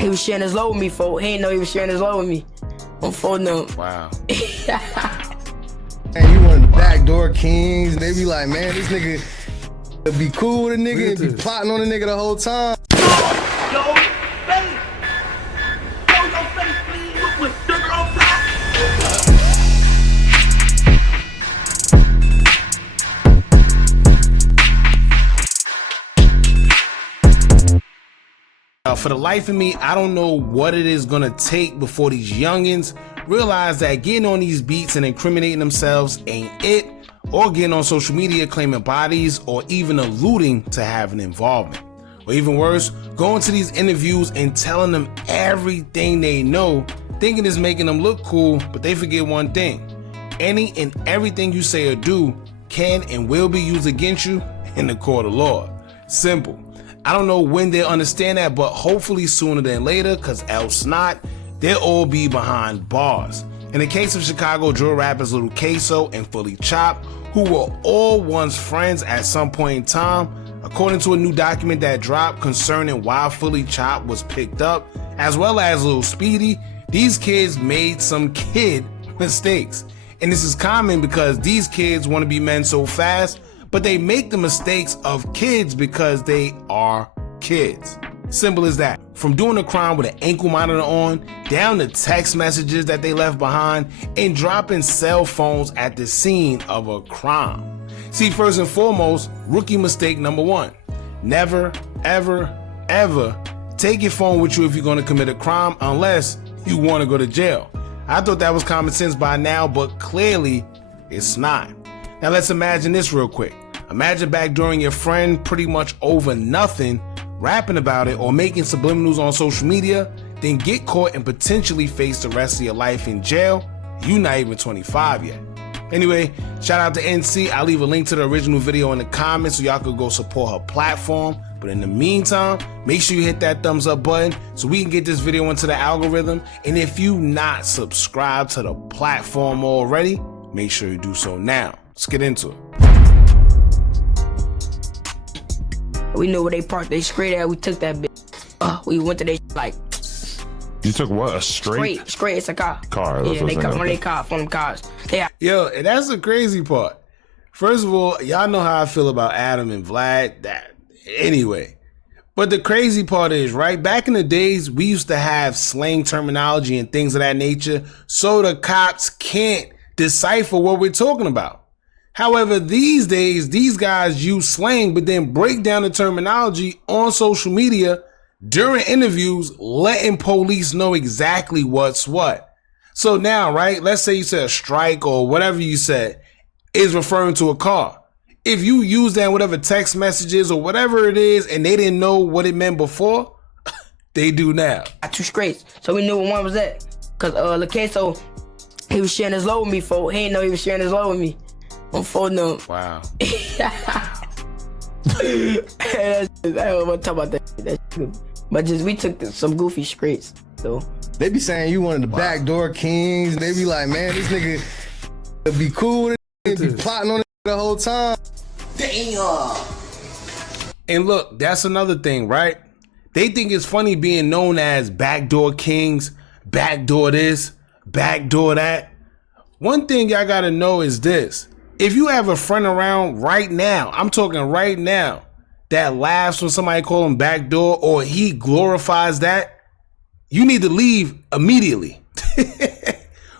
He was sharing his load with me, folks. He ain't know he was sharing his load with me. On phone number. Wow. And you one of the backdoor kings. They be like, man, this nigga be cool with a nigga and be plotting on a nigga the whole time. Yo, face! Yo, your face, please! With sugar on top! For the life of me, I don't know what it is gonna take before these youngins realize that getting on these beats and incriminating themselves ain't it, or getting on social media claiming bodies, or even alluding to having involvement. Or even worse, going to these interviews and telling them everything they know, thinking it's making them look cool, but they forget one thing. Any and everything you say or do can and will be used against you in the court of law. Simple. I don't know when they'll understand that, but hopefully sooner than later, cause else not, they'll all be behind bars. In the case of Chicago drill rappers Lil Queso and FullyChop, who were all once friends at some point in time, according to a new document that dropped concerning why FullyChop was picked up, as well as Lil Speedy, these kids made some kid mistakes. And this is common because these kids want to be men so fast, but they make the mistakes of kids because they are kids. Simple as that. From doing a crime with an ankle monitor on, down to text messages that they left behind, and dropping cell phones at the scene of a crime. See, first and foremost, rookie mistake number one. Never, ever, ever take your phone with you if you're gonna commit a crime unless you wanna go to jail. I thought that was common sense by now, but clearly it's not. Now let's imagine this real quick. Imagine backdooring your friend pretty much over nothing, rapping about it or making subliminals on social media, then get caught and potentially face the rest of your life in jail. You not even 25 yet. Anyway, shout out to NC. I'll leave a link to the original video in the comments so y'all could go support her platform. But in the meantime, make sure you hit that thumbs up button so we can get this video into the algorithm. And if you not subscribed to the platform already, make sure you do so now. Let's get into it. We knew where they parked they straight at. We took that bitch. We went to they like. You took what? A straight? Straight. It's a car. Yeah, they got one of their cars, one of them cars. Yo, and that's the crazy part. First of all, y'all know how I feel about Adam and Vlad. That anyway. But the crazy part is, right, back in the days, we used to have slang terminology and things of that nature, so the cops can't decipher what we're talking about. However, these days, these guys use slang, but then break down the terminology on social media during interviews, letting police know exactly what's what. So now, right, let's say you said a strike or whatever you said is referring to a car. If you use that in whatever text messages or whatever it is, and they didn't know what it meant before, they do now. Got two straights, so we knew what one was at. Cause Lil Queso, he was sharing his load with me, folks. He ain't know he was sharing his load with me. On phone number. Wow. I don't want to talk about that shit. But just we took some goofy straights, so. They be saying you one of the backdoor kings. They be like, man, this nigga be cool with a nigga and be plotting on it the whole time. Damn. And look, that's another thing, right? They think it's funny being known as backdoor kings, backdoor this, backdoor that. One thing y'all gotta know is this. If you have a friend around right now, I'm talking right now, that laughs when somebody call him backdoor or he glorifies that, you need to leave immediately.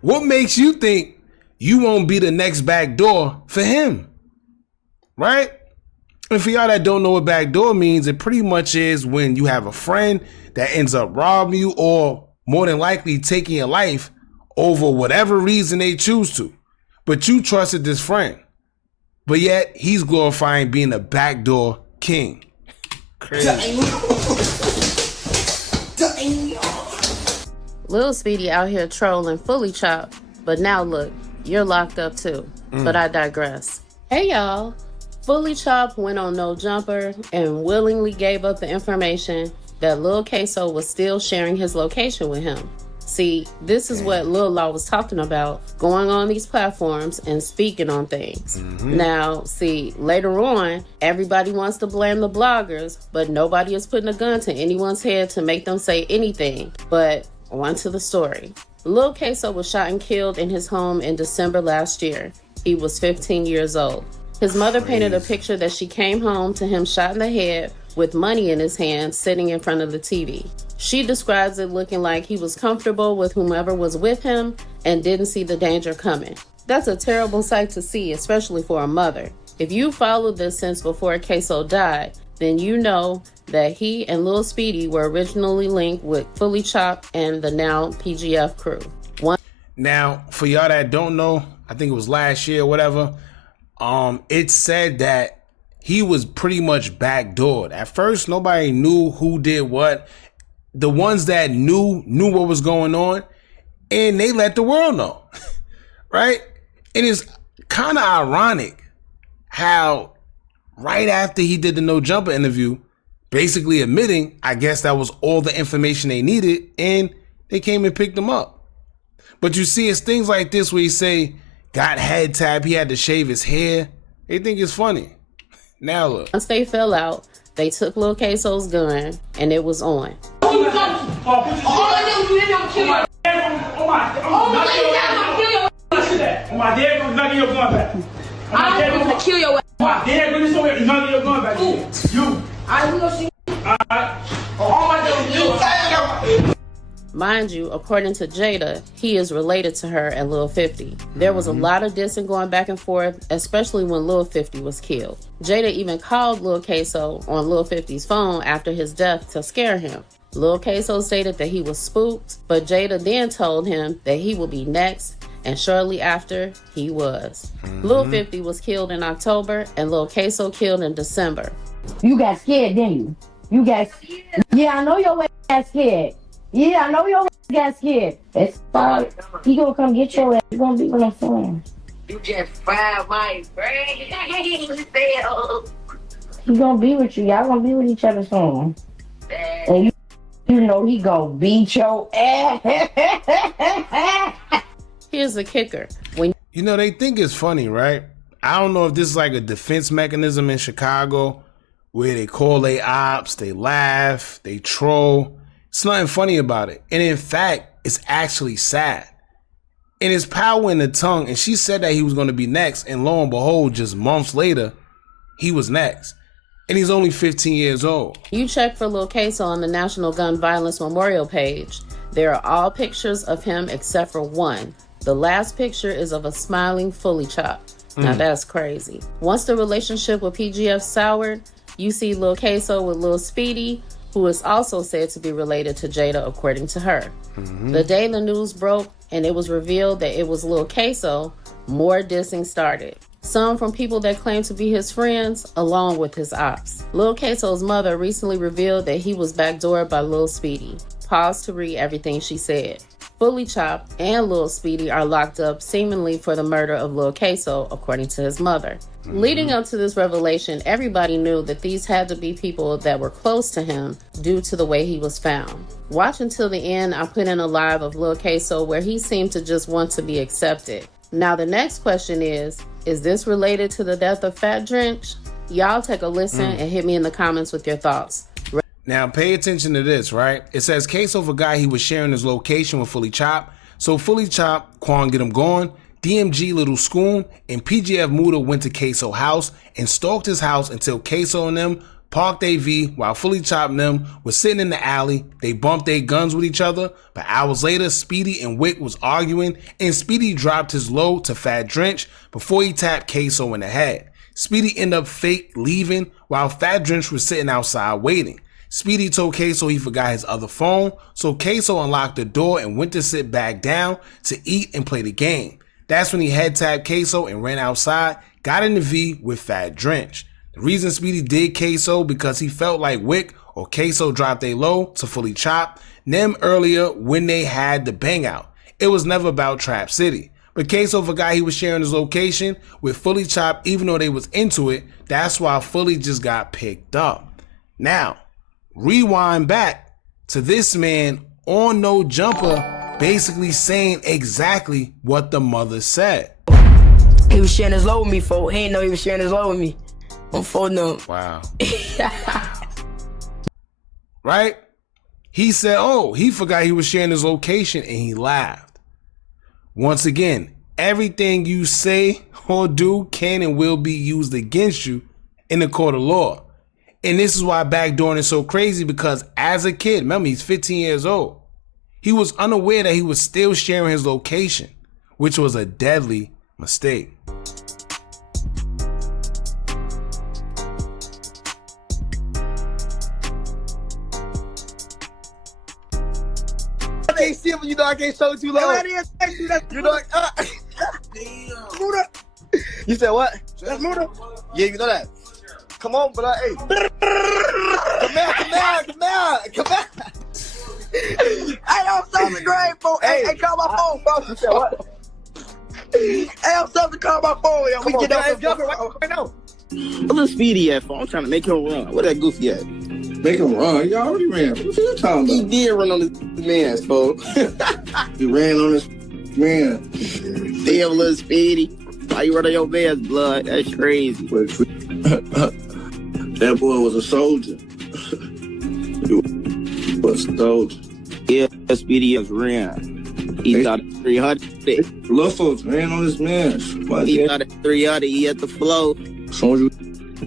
What makes you think you won't be the next backdoor for him? Right? And for y'all that don't know what backdoor means, it pretty much is when you have a friend that ends up robbing you or more than likely taking your life over whatever reason they choose to. But you trusted this friend. But yet, he's glorifying being a backdoor king. Crazy. Lil Speedy out here trolling FullyChop, but now look, you're locked up too. But I digress. Hey y'all, FullyChop went on No Jumper and willingly gave up the information that Lil Queso was still sharing his location with him. See, this is what Lil Law was talking about, going on these platforms and speaking on things. Now, see, later on, everybody wants to blame the bloggers, but nobody is putting a gun to anyone's head to make them say anything. But on to the story. Lil Queso was shot and killed in his home in December last year. He was 15 years old. His mother painted a picture that she came home to him shot in the head with money in his hand sitting in front of the TV. She describes it looking like he was comfortable with whomever was with him and didn't see the danger coming. That's a terrible sight to see, especially for a mother. If you followed this since before Queso died, then you know that he and Lil Speedy were originally linked with FullyChop and the now PGF crew. Now, for y'all that don't know, I think it was last year or whatever, it said that he was pretty much backdoored. At first, nobody knew who did what. The ones that knew what was going on, and they let the world know, right? And it's kind of ironic how right after he did the No Jumper interview, basically admitting, I guess that was all the information they needed, and they came and picked him up. But you see, it's things like this where you say, got head tap, he had to shave his hair. They think it's funny. Now look. Once they fell out, they took Lil Queso's gun, and it was on. My dad gonna knock your gun back. I'm gonna kill your ass. My dad gonna knock your gun back. You. I will see. All my Mind you, according to Jada, he is related to her and Lil 50. There was a lot of dissing going back and forth, especially when Lil 50 was killed. Jada even called Lil Queso on Lil 50's phone after his death to scare him. Lil Queso stated that he was spooked, but Jada then told him that he would be next, and shortly after, he was. Lil 50 was killed in October, and Lil Queso killed in December. You got scared, didn't you? You got scared? Yeah, I know your ass got scared. Yeah, I know your ass got scared. That's fine. He gonna come get your ass. You gonna be with his son. You just fried my brain cells. He gonna be with you. Y'all gonna be with each other soon. And you know he gonna beat your ass. Here's the kicker. You know, they think it's funny, right? I don't know if this is like a defense mechanism in Chicago where they call their ops, they laugh, they troll. It's nothing funny about it. And in fact, it's actually sad. And it's power in the tongue. And she said that he was going to be next. And lo and behold, just months later, he was next. And he's only 15 years old. You check for Lil Queso on the National Gun Violence Memorial page. There are all pictures of him except for one. The last picture is of a smiling FullyChop. Now that's crazy. Once the relationship with PGF soured, you see Lil Queso with Lil Speedy, who is also said to be related to Jada, according to her. The day the news broke and it was revealed that it was Lil Queso, more dissing started. Some from people that claim to be his friends, along with his ops. Lil Queso's mother recently revealed that he was backdoored by Lil Speedy. Pause to read everything she said. FullyChop and Lil Speedy are locked up seemingly for the murder of Lil Queso, according to his mother. Leading up to this revelation, everybody knew that these had to be people that were close to him due to the way he was found. Watch until the end. I put in a live of Lil Queso where he seemed to just want to be accepted. Now the next question is this related to the death of Fat Drench? Y'all take a listen and hit me in the comments with your thoughts. Now, pay attention to this, right? It says Queso forgot he was sharing his location with FullyChop. So FullyChop, Quan Get Him Gone, DMG Little Scoon, and PGF Muda went to Queso's house and stalked his house until Queso and them parked AV while FullyChop and them was sitting in the alley. They bumped their guns with each other, but hours later, Speedy and Wick was arguing, and Speedy dropped his low to Fat Drench before he tapped Queso in the head. Speedy ended up fake leaving while Fat Drench was sitting outside waiting. Speedy told Queso he forgot his other phone, so Queso unlocked the door and went to sit back down to eat and play the game. That's when he head tapped Queso and ran outside, got in the V with Fat Drench. The reason Speedy did Queso because he felt like Wick or Queso dropped a low to FullyChop them earlier when they had the bang out. It was never about Trap City. But Queso forgot he was sharing his location with FullyChop even though they was into it. That's why Fully just got picked up. Now, rewind back to this man on No Jumper basically saying exactly what the mother said. He was sharing his load with me, folks. He didn't know he was sharing his load with me. On phone number. Wow. Right? He said, oh, he forgot he was sharing his location and he laughed. Once again, everything you say or do can and will be used against you in the court of law. And this is why backdooring is so crazy, because as a kid, remember, he's 15 years old. He was unaware that he was still sharing his location, which was a deadly mistake. I can't see him, you know I can't show too low. You know, Muda. You said what? That's Muda? Yeah, you know that. Come on, but hey. Come out. Hey, I'm something to grade, bro. Hey, call my phone, bro. You said what? Hey, I'm something to call my phone, yo. We get out right now. What's Lil Speedy at for? I'm trying to make him run. What that goofy at? Make him run. He already ran. What you talking about? He did run on this man's phone. He ran on this man. Damn, Lil Speedy. Why you run on your man's blood? That's crazy. That boy was a soldier. He was a soldier. Yeah, Speedy is ran. He thought it 300. Lil folks ran on this man. He thought it 300. He at the flow. As soon as you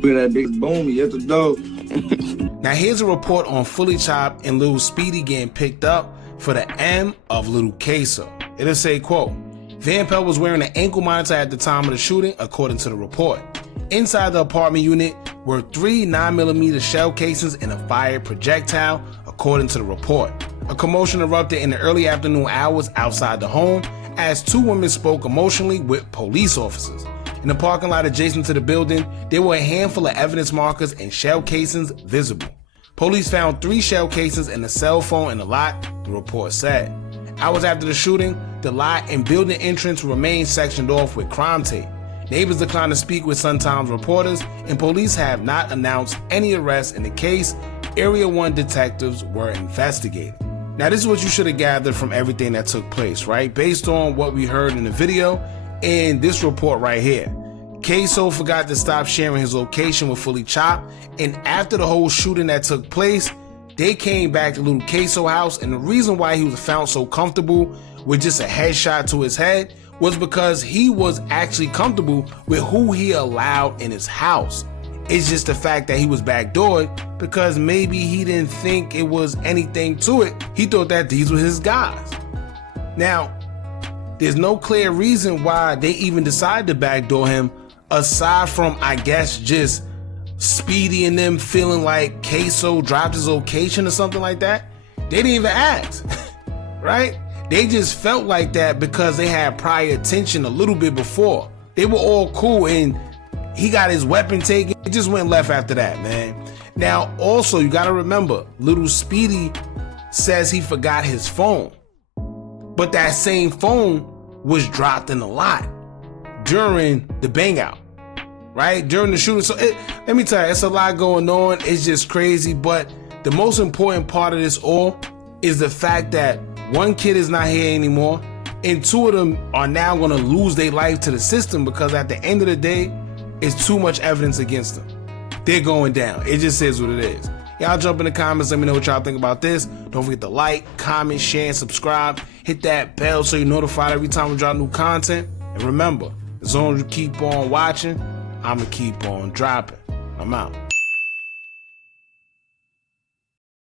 hear that big boom, he at the door. Now here's a report on FullyChop and Lil Speedy getting picked up for the M of Lil Queso. It'll say, quote, Van Pelt was wearing an ankle monitor at the time of the shooting, according to the report. Inside the apartment unit were 3 9mm shell casings and a fired projectile, according to the report. A commotion erupted in the early afternoon hours outside the home as 2 women spoke emotionally with police officers. In the parking lot adjacent to the building, there were a handful of evidence markers and shell casings visible. Police found 3 shell casings and a cell phone in the lot, the report said. Hours after the shooting, the lot and building entrance remained sectioned off with crime tape. Neighbors declined to speak with Sun-Times reporters, and police have not announced any arrests in the case. Area 1 detectives were investigating. Now, this is what you should have gathered from everything that took place, right? Based on what we heard in the video and this report right here. Queso forgot to stop sharing his location with FullyChop, and after the whole shooting that took place, they came back to Lil Queso house, and the reason why he was found so comfortable with just a headshot to his head was because he was actually comfortable with who he allowed in his house. It's just the fact that he was backdoored because maybe he didn't think it was anything to it. He thought that these were his guys. Now, there's no clear reason why they even decided to backdoor him, aside from, I guess, just Speedy and them feeling like Queso dropped his location or something like that. They didn't even ask, right? They just felt like that because they had prior attention a little bit before. They were all cool and he got his weapon taken. It just went left after that, man. Now, also, you gotta remember, Lil Speedy says he forgot his phone. But that same phone was dropped in the lot during the bang out, right? During the shooting. So let me tell you, it's a lot going on. It's just crazy. But the most important part of this all is the fact that 1 kid is not here anymore, and 2 of them are now gonna lose their life to the system because at the end of the day, it's too much evidence against them. They're going down. It just is what it is. Y'all jump in the comments, let me know what y'all think about this. Don't forget to like, comment, share, and subscribe. Hit that bell so you're notified every time we drop new content. And remember, as long as you keep on watching, I'ma keep on dropping. I'm out.